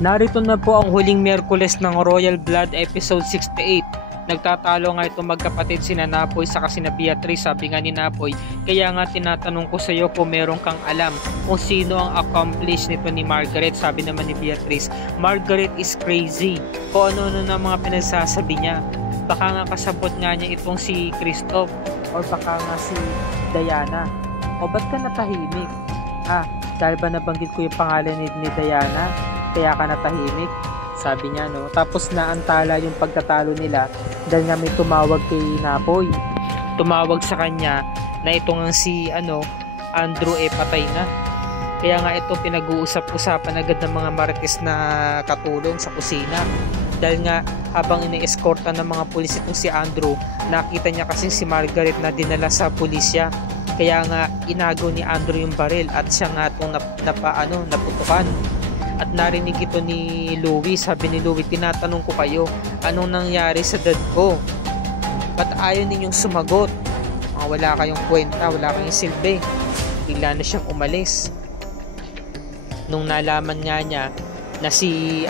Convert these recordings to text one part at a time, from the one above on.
Narito na po ang huling Miyerkules ng Royal Blood episode 68. Nagtatalo nga itong magkapatid sina Napoy sa sina Beatrice. Sabi nga ni Napoy, kaya nga tinatanong ko sa iyo kung meron kang alam kung sino ang accomplice nito ni Margaret. Sabi naman ni Beatrice, Margaret is crazy. Kung ano-ano na mga pinagsasabi niya. Baka nga kasabot nga niya itong si Christoph o baka nga si Diana. O ba't ka natahimik? Dahil ba nabanggit ko yung pangalan ni Diana? Kaya ka natahimik? Sabi niya, no? Tapos naantala yung pagkatalo nila dahil nga may tumawag kay Napoy. Tumawag sa kanya na ito nga si Andrew patay na. Kaya nga ito pinag-uusap-usapan agad ng mga marites na katulong sa kusina. Dahil nga habang ini-escorta ng mga pulis itong si Andrew, nakita niya kasi si Margaret na dinala sa pulisya. Kaya nga inago ni Andrew yung baril at siya nga itong naputukan. At narinig ito ni Louie. Sabi ni Louie, tinatanong ko kayo, anong nangyari sa dad ko? Ba't ayaw ninyong sumagot? Wala kayong kwenta, wala kayong silbi. Bigla na siyang umalis. Nung nalaman nga niya na si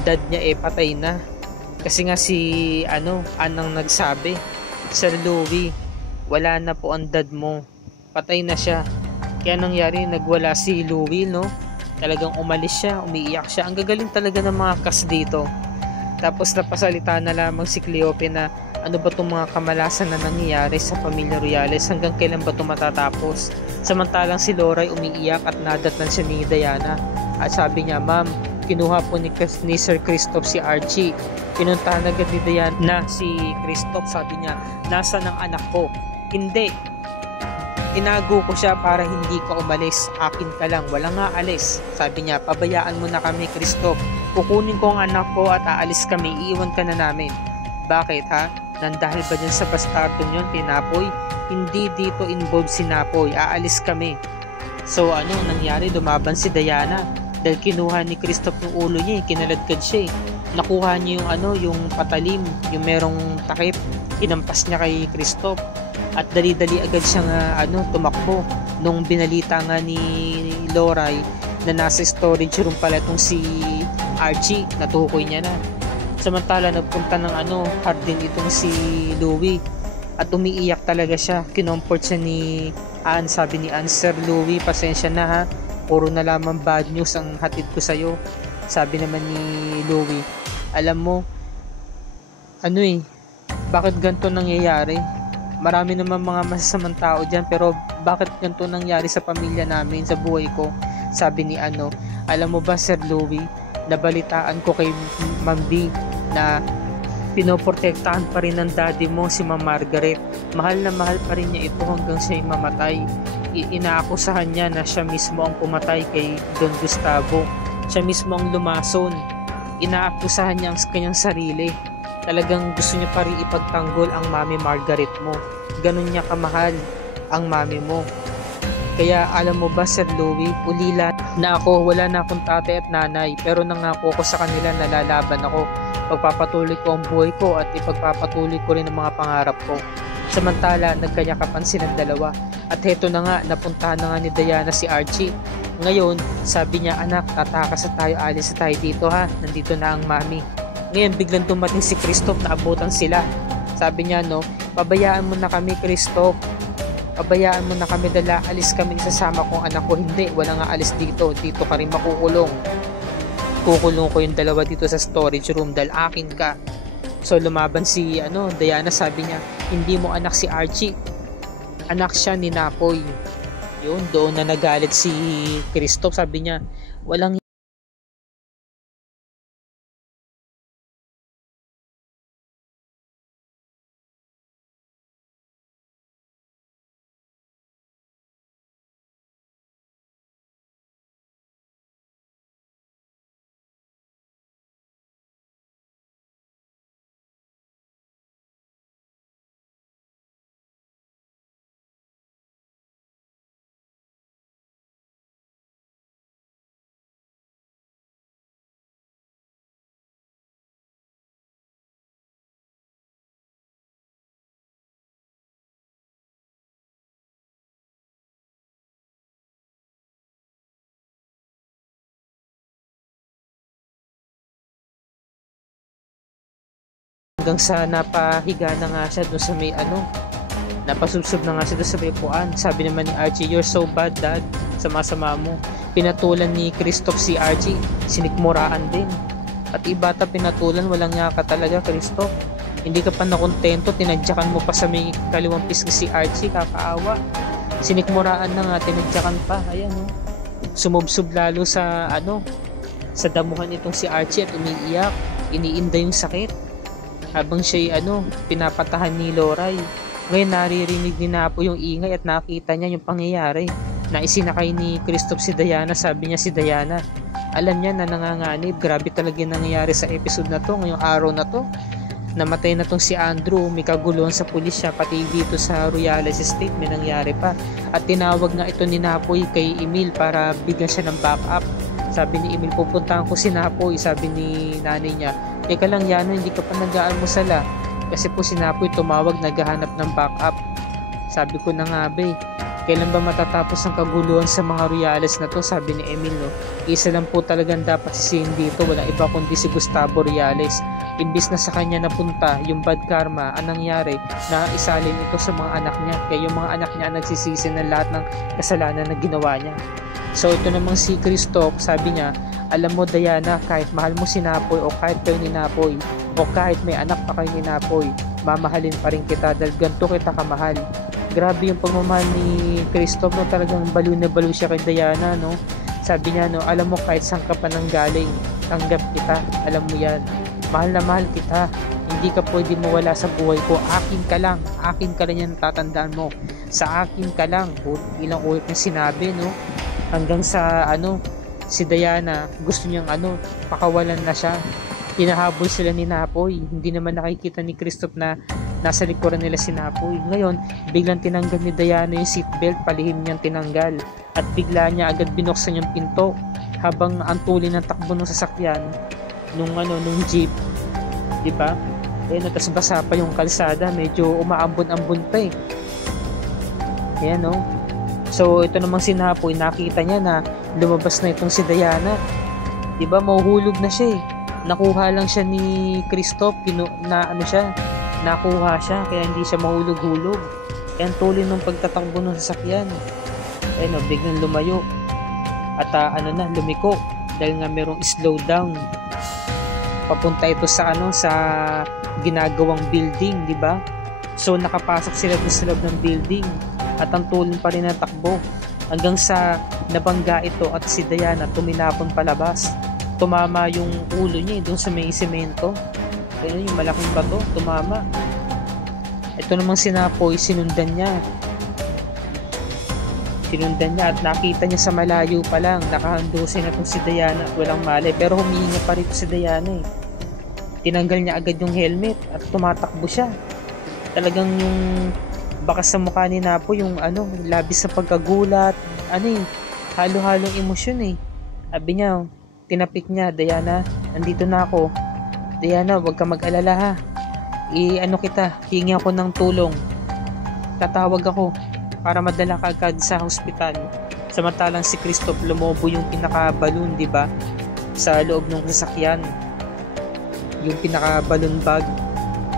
dad niya patay na. Kasi nga si Anang nagsabi, Sir Louie, wala na po ang dad mo. Patay na siya. Kaya nangyari, nagwala si Louie, no? Talagang umalis siya, umiiyak siya. Ang gagaling talaga ng mga cast dito. Tapos napasalita na lamang si Cleope na ano ba itong mga kamalasan na nangyayari sa pamilya Royales, hanggang kailan ba ito matatapos. Samantalang si Loray umiiyak at nadatnan siya ni Diana. At sabi niya, ma'am, kinuha po ni Sir Christoph si Archie. Pinuntahan agad ni Diana na si Christoph. Sabi niya, nasa ng anak ko? Hindi, tinago ko siya para hindi ka umalis. Akin ka lang, walang aalis. Sabi niya, pabayaan mo na kami, Christoph. Kukunin ko ang anak ko at aalis kami. Iiwan ka na namin. Bakit ha? Nandahil ba dyan sa bastardong yun, Napoy? Hindi dito involved si Napoy. Aalis kami. So nangyari? Lumaban si Diana. Dahil kinuha ni Christoph yung ulo niya. Kinaladkad siya. Nakuha niya yung patalim. Yung merong takip. Kinampas niya kay Christoph. At dali-dali agad siyang tumakbo nung binalita nga ni Loray na nasa storage room pala itong si Archie. Natukoy niya na. Samantala nagpunta ng hardin itong si Louie at umiiyak talaga siya. Kinomfort siya ni Anne. Sabi ni Anne, Sir Louie, pasensya na ha, puro na lamang bad news ang hatid ko sa'yo. Sabi naman ni Louie, alam mo bakit ganito nangyayari? Marami naman mga masasamang tao dyan, pero bakit ganito nangyari sa pamilya namin, sa buhay ko? Sabi ni alam mo ba, Sir Louie, nabalitaan ko kay Ma'am B na pinoprotektahan pa rin ng daddy mo si Ma'am Margaret. Mahal na mahal pa rin niya ito hanggang siya'y mamatay. Inaakusahan niya na siya mismo ang pumatay kay Don Gustavo. Siya mismo ang lumason. Inaakusahan niya ang kanyang sarili. Talagang gusto niya pa rin ipagtanggol ang Mami Margaret mo. Ganun niya kamahal ang mami mo. Kaya alam mo ba, Sir Louie, ulila na ako, wala na akong tatay at nanay, pero nangako ko sa kanila na lalaban ako. Pagpapatuloy ko ang buhay ko at ipagpapatuloy ko rin ang mga pangarap ko. Samantala, nagkanyakapan silang dalawa. At heto na nga, napuntahan na nga ni Diana si Archie. Ngayon, sabi niya, anak, tatakas na tayo, alis na tayo dito ha, nandito na ang mami. Ngayon biglang dumating si Christoph na abutan sila. Sabi niya, pabayaan mo na kami, Christoph. Pabayaan mo na kami, dala alis kami, isasama kong anak ko. Hindi, wala nga alis dito. Dito ka rin makukulong. Kukulong ko yung dalawa dito sa storage room dahil akin ka. So lumaban si Diana. Sabi niya, hindi mo anak si Archie. Anak siya ni Napoy. Yun, doon na nagalit si Christoph. Sabi niya, walang hanggang sa napahiga na nga siya doon sa may napasubsob na nga siya doon sa may puan. Sabi naman ni Archie, "You're so bad, Dad, sama-sama mo." Pinatulan ni Kristoff si Archie, sinikmuraan din. At ibata pinatulan, walang nga ka talaga, Kristoff. Hindi ka pa nakontento, tinadyakan mo pa sa may kaliwang pisngi si Archie, kakaawa. Sinikmuraan na nga, tinadyakan pa. Ayan, oh. Sumubsob lalo sa sa damuhan itong si Archie at umiiyak. Iniinda yung sakit habang siya pinapatahan ni Loray. Ngayon naririnig ni Napo yung ingay at nakita niya yung pangyayari na isinakay ni Kristoff si Diana. Sabi niya si Diana, alam niya na nanganganib. Grabe talaga yung nangyayari sa episode na to, ngayong araw na to. Namatay na tong si Andrew, may kaguluhan sa pulisya, pati dito sa Royales Estate may nangyari pa. At tinawag nga ito ni Napoy kay Emil para bigyan siya ng backup. Sabi ni Emil, pupuntahan ko si Napoy. Sabi ni nanay niya, teka lang Yano, hindi ka pa nag-aalmusala. Kasi po si Napoy tumawag, naghahanap ng backup. Sabi ko na nga be, kailan ba matatapos ang kaguluhan sa mga Royales na to? Sabi ni Emil, no? Isa lang po talagang dapat sisihin dito, walang iba kundi si Gustavo Royales. Imbis na sa kanya napunta yung bad karma, anong nangyari? Na isalin ito sa mga anak niya. Kaya yung mga anak niya ang nagsisisi ng lahat ng kasalanan na ginawa niya. So ito namang si Kristoff, sabi niya, alam mo Diana, kahit mahal mo si Napoy o kahit kayo ni Napoy o kahit may anak pa kayo ni Napoy, mamahalin pa rin kita dahil ganito kita kamahal. Grabe yung pagmamahal ni Kristoff, no? Talagang baliw na baliw siya kay Diana, no? Sabi niya, no, alam mo kahit saan ka pa nang galing, tanggap kita, alam mo yan. Mahal na mahal kita, hindi ka pwede mawala sa buhay ko. Akin ka lang yan, tatandaan mo. Sa akin ka lang. Ilang ulit na sinabi, no? Hanggang sa si Diana gusto niyang pakawalan na siya. Hinahabol sila ni Napoy. Hindi naman nakikita ni Kristoff na nasa likuran nila si Napoy. Ngayon, biglang tinanggal ni Diana yung seatbelt, palihim niyang tinanggal. At bigla niya agad binuksan yung pinto habang ang tuloy ng takbo ng sasakyan nung jeep, di ba? Tas basa pa yung kalsada, medyo umaambon-ambon pa eh. Ayan, no? So ito namang si Napoy, nakita niya na lumabas na itong si Diana. Di ba? Mahuhulog na siya eh. Nakuha lang siya ni Kristoff, nakuha siya kaya hindi siya mahulog-hulog. Kaya ang tuloy ng pagtatakbo ng sasakyan. Ayun, no, biglang lumayo. At lumiko dahil nga merong slow down. Papunta ito sa sa ginagawang building, di ba? So nakapasok sila sa loob ng building at ang tuloy pa rin ng takbo hanggang sa nabangga ito at si Diana tuminapon palabas. Tumama yung ulo niya doon sa may semento. Ayun, yung malaking bato, tumama. Ito namang si Napoy, sinundan niya at nakita niya sa malayo pa lang, nakahandusin na itong si Diana at walang malay, pero humihinga pa rin si Diana eh. Tinanggal niya agad yung helmet at tumatakbo siya. Talagang yung bakas sa mukha ni Napoy, yung labis na pagkagulat, halo-halong emosyon eh. Sabi niya, tinapik niya, Diana, nandito na ako. Diana, huwag ka mag-alala ha. Kita, hingi ako ng tulong. Tatawag ako para madala ka agad sa hospital. Samantalang si Kristoff, lumobo yung pinaka-balloon, di ba? Sa loob ng sasakyan. Yung pinaka-balloon bag.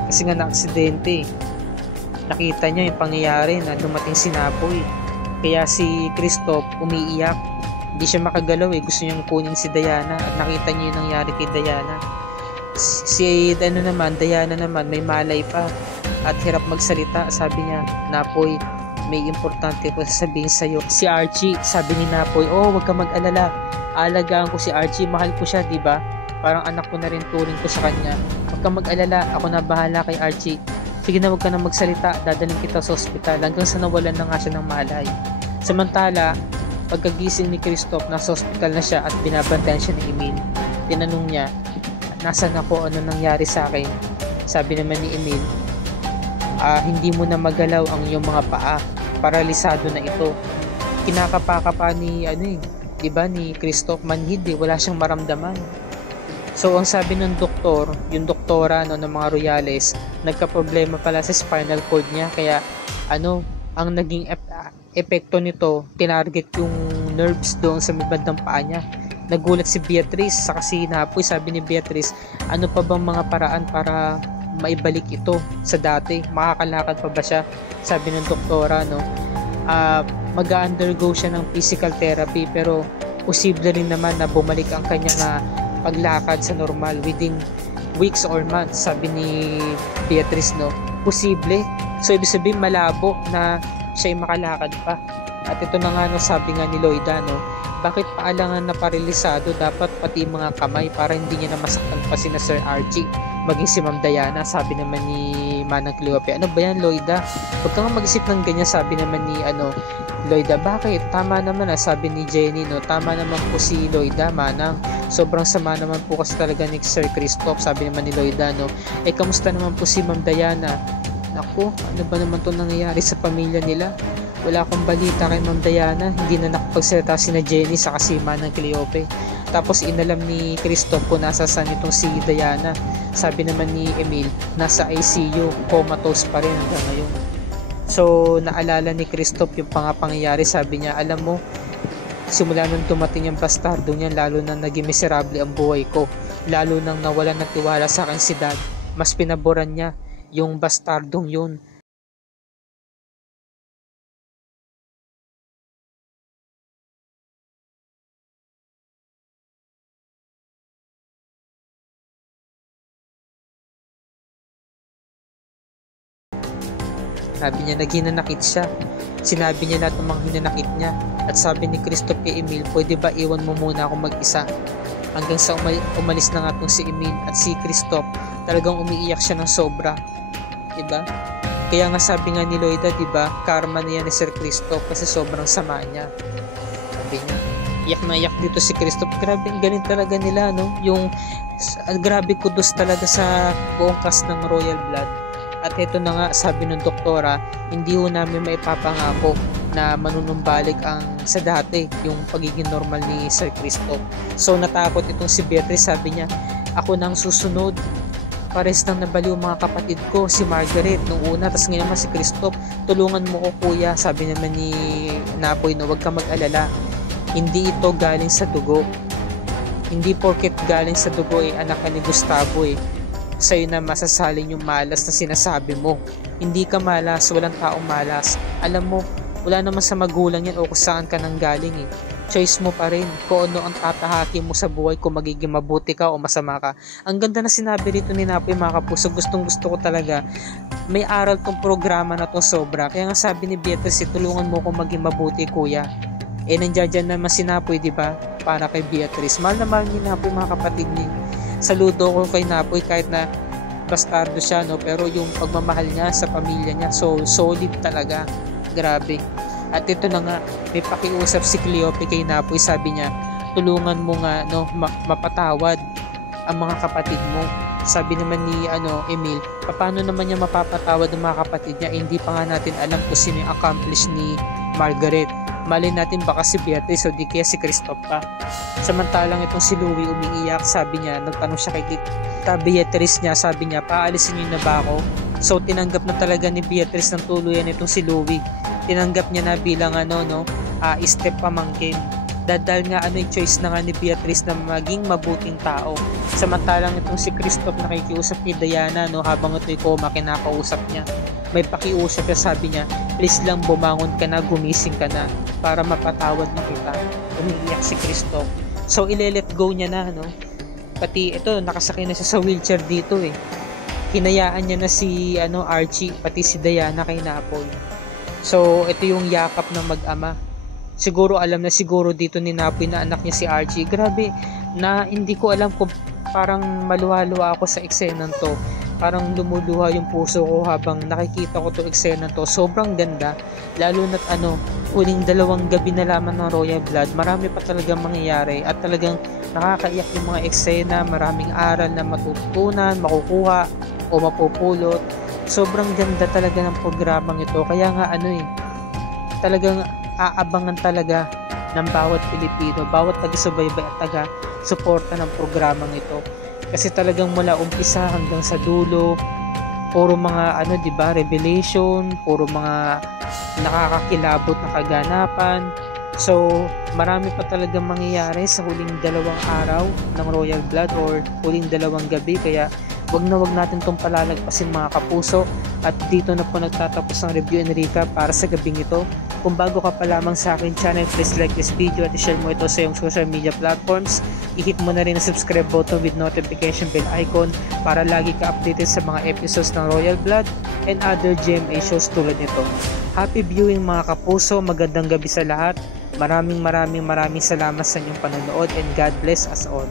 Kasi nga na-aksidente. Nakita niya yung pangyayari na dumating si Napoy. Kaya si Kristoff umiiyak. Hindi siya makagalaw eh. Gusto niyang kunin si Diana at nakita niya yung nangyari kay Diana. Diana naman may malay pa at hirap magsalita. Sabi niya, Napoy, may importante ko sasabihin sa'yo. Si Archie, sabi ni Napoy, huwag ka mag-alala. Alagaan ko si Archie, mahal ko siya, di ba? Parang anak ko na rin, turing ko sa kanya. Huwag ka mag-alala, ako na bahala kay Archie. Sige na, huwag ka na magsalita, dadaling kita sa ospital hanggang sa nawalan na nga siya ng malay. Samantala, pagkagising ni Kristoff, nasa ospital na siya at binabantayan siya ni Emil. Tinanong niya, nasaan ako, ano nangyari sa akin? Sabi naman ni Emil, hindi mo na magalaw ang iyong mga paa, paralisado na ito. Kinakapa-kapa ni diba, ni Kristoff, manhid wala siyang maramdaman. So ang sabi ng doktor, yung doktora ng mga Royales, nagka-problema pala sa spinal cord niya, kaya ang naging epekto nito, tinarget yung nerves doon sa may bandang paa niya. Nagulat si Beatrice, saka si Napoy. Sabi ni Beatrice, ano pa bang mga paraan para maibalik ito sa dati? Makakalakad pa ba siya? Sabi ng doktora, no? Mag-undergo siya ng physical therapy, pero posible rin naman na bumalik ang kanyang paglakad sa normal within weeks or months, sabi ni Beatrice, no? Posible. So ibig sabihin malabo na siya ay makalakad pa. At ito na nga, no, sabi nga ni Loida, no, bakit paalangan na parelisado, dapat pati mga kamay para hindi niya na masaktan pa sina Sir Archie, maging si Ma'am Diana, sabi naman ni Manang Cleope. Ano ba yan, Loida? Huwag kang mag-isip ng ganyan, sabi naman ni Loida. Bakit? Tama naman, sabi ni Jenny, no, tama naman po si Loida, Manang. Sobrang sama naman po kasi talaga ni Sir Christoph, sabi naman ni Loida, no. Kamusta naman po si Ma'am Diana? Naku, ano ba naman to nangyayari sa pamilya nila? Wala akong balita kay Ma'am Diana. Hindi na nakapagsalita si na Jenny sa kasima ng Cleope. Tapos inalam ni Christoph kung nasa saan itong si Diana. Sabi naman ni Emil, nasa ICU, comatose pa rin hanggang ngayon. So naalala ni Christoph yung pangyayari. Sabi niya, alam mo, simula nung dumating yung bastardo niyan, lalo nang naging miserable ang buhay ko, lalo nang nawalan ng tiwala sa akin si Dad, mas pinaboran niya yung bastardong yun. Sabi niya, naghinanakit siya. Sinabi niya lahat ng mga hinanakit niya. At sabi ni Christoph kay Emil, pwede ba iwan mo muna ako mag-isa? Hanggang sa umalis na nga itong si Emil at si Christoph, talagang umiiyak siya ng sobra. Diba? Kaya nga sabi nga ni Loida, diba, karma niya ni Sir Christoph kasi sobrang sama niya. Sabi niya, iyak na iyak dito si Christoph. Grabe, galing talaga nila, no? Yung grabe kudos talaga sa buong cast ng Royal Blood. At ito na nga, sabi ng doktora, hindi ho namin maipapangako na manunumbalik ang sa dati, yung pagiging normal ni Sir Christoph. So natakot itong si Beatrice, sabi niya, ako nang susunod. Pares nang nabaliw mga kapatid ko, si Margaret nung una, tas ngayon naman si Christoph. Tulungan mo ko kuya, sabi naman ni Napoy, no, wag ka mag-alala. Hindi ito galing sa dugo. Hindi porket galing sa dugo anak ka ni Gustavo sa'yo na masasalin yung malas na sinasabi mo. Hindi ka malas, walang taong malas. Alam mo, wala naman sa magulang yan o kung saan ka nang galing Choice mo pa rin kung ano ang tatahaki mo sa buhay, kung magiging mabuti ka o masama ka. Ang ganda na sinabi rito ni Napoy, mga kapuso. Gustong gusto ko talaga. May aral tong programa na to sobra. Kaya nga sabi ni Beatrice, tulungan mo kung maging mabuti kuya. Nandiyan dyan naman si Napoy, diba? Para kay Beatrice. Mahal na mahal ni Napoy, mga kapatid niya. Saludo ko kay Napoy kahit na bastardo siya, no, pero yung pagmamahal niya sa pamilya niya, so solid talaga. Grabe. At ito na nga, may pakiusap si Cleope kay Napoy, sabi niya, tulungan mo nga, no, mapatawad ang mga kapatid mo. Sabi naman ni Emil, paano naman niya mapapatawad ang mga kapatid niya? Hindi pa nga natin alam kung sino yung accomplice ni Margaret. Malay natin baka si Beatrice o di kaya si Christoph pa. Samantalang itong si Louie umiiyak, sabi niya, nagtanong siya kay Tita Beatrice niya, sabi niya, paalisin niyo na ba ako? So tinanggap na talaga ni Beatrice ng tuluyan itong si Louie. Tinanggap niya na bilang step pamangkin. Dahil nga yung choice na nga ni Beatrice na maging mabuting tao. Samantalang itong si Christoph nakikiusap ni Diana, no, habang ito'y coma, kinakausap niya. May pakiusap niya, sabi niya, please lang bumangon ka na, gumising ka na para mapatawad na kita. Umiiyak si Christoph. So ile-let go niya na, no. Pati ito, nakasakay na siya sa wheelchair dito Hinayaan niya na si Archie, pati si Diana kay Napoy. So ito yung yakap ng mag-ama. Siguro alam na siguro dito ni Napoy na anak niya si Archie. Grabe, na hindi ko alam kung parang maluha-luha ako sa eksenang to. Parang lumuluha yung puso ko habang nakikita ko to eksenang to. Sobrang ganda. Lalo na't huling 2 gabi na lamang ng Royal Blood. Marami pa talagang mangyayari at talagang nakakaiyak yung mga eksena. Maraming aral na matutunan, makukuha o mapupulot. Sobrang ganda talaga ng programang ito. Kaya nga talagang aabangan talaga ng bawat Pilipino, bawat taga-subaybay at taga-suporta ng programang ito. Kasi talagang mula umpisa hanggang sa dulo, puro mga diba, revelation, puro mga nakakakilabot na kaganapan. So, marami pa talagang mangyayari sa huling 2 araw ng Royal Blood or huling 2 gabi. Kaya wag natin itong palalagpasin mga kapuso. At dito na po nagtatapos ang review and recap para sa gabing ito. Kung bago ka pa lamang sa akin channel, please like this video at i-share mo ito sa iyong social media platforms. I-hit mo na rin ang subscribe button with notification bell icon para lagi ka updated sa mga episodes ng Royal Blood and other GMA shows tulad nito. Happy viewing mga kapuso, magandang gabi sa lahat. Maraming salamat sa inyong panonood and God bless us all.